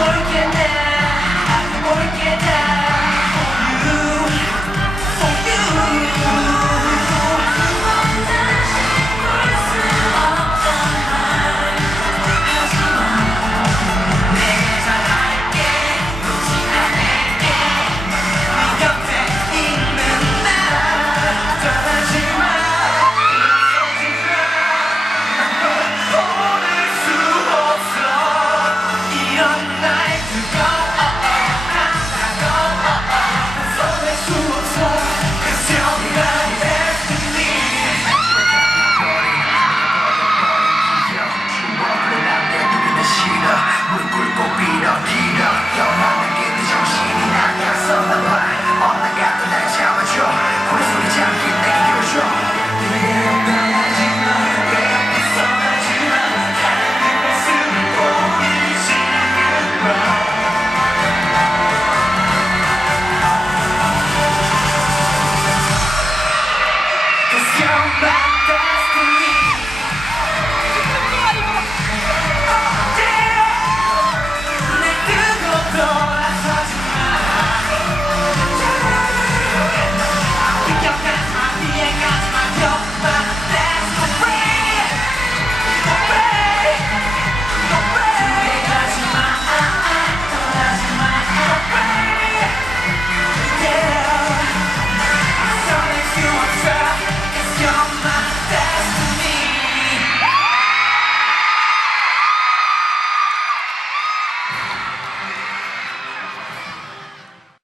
working there.